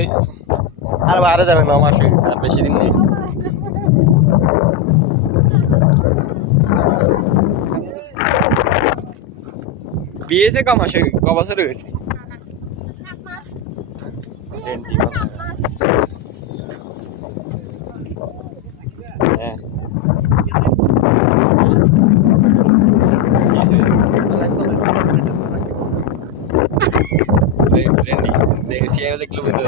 দেখলে আর বাইরে যাবে না মাস হয়ে গেছে আর বেশি দিন নেই বিয়েছে ক মাসে ক বছর হয়েছে হ্যাঁ siapa yang klub itu?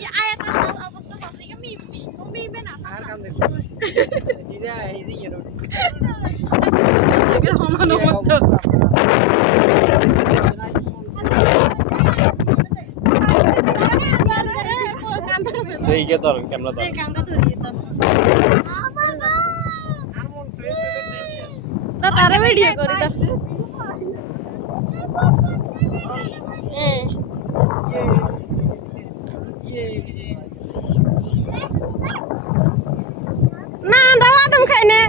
Ya ayat asal apa aslinya mimpi, mimpi apa? Tidak, ini ya. Biar mama nomor tuh. Ini kita orang kamera tuh. Kamera tuh itu. তারা ভিডিও করে দাও না দাও আদম খাই না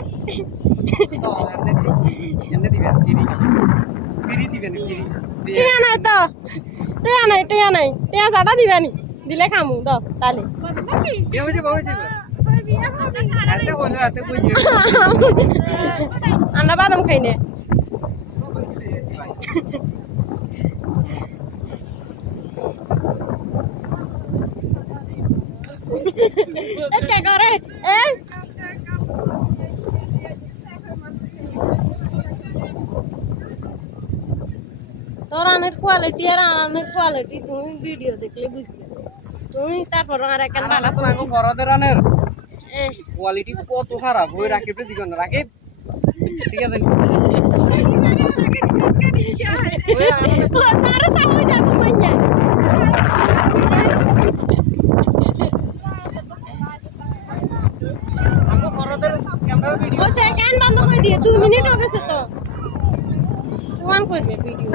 টিয়া নাই তো টিয়া নাই টিয়া চাটা দিবানি দিলে খামু দাও তাহলে আমরা বাদাম খাই না কে করে তোর অনেক কোয়ালিটি আর অনেক কোয়ালিটি তুমি ভিডিও দেখলে বুঝবে তুমি তারপর আর কেন ভালো তো আঙ্গো বড়দের রানের কোয়ালিটি কত খারাপ ওই রাকিবটা দিগন না রাকিব ঠিক আছে ওই আমাদের তো তার সামনে যাব মাইয়া আঙ্গো বড়দের ক্যামেরা ভিডিও ও সেকেন্ড বন্ধ করে দিয়ে 2 মিনিট হয়ে গেছে তো ওয়ান করবে ভিডিও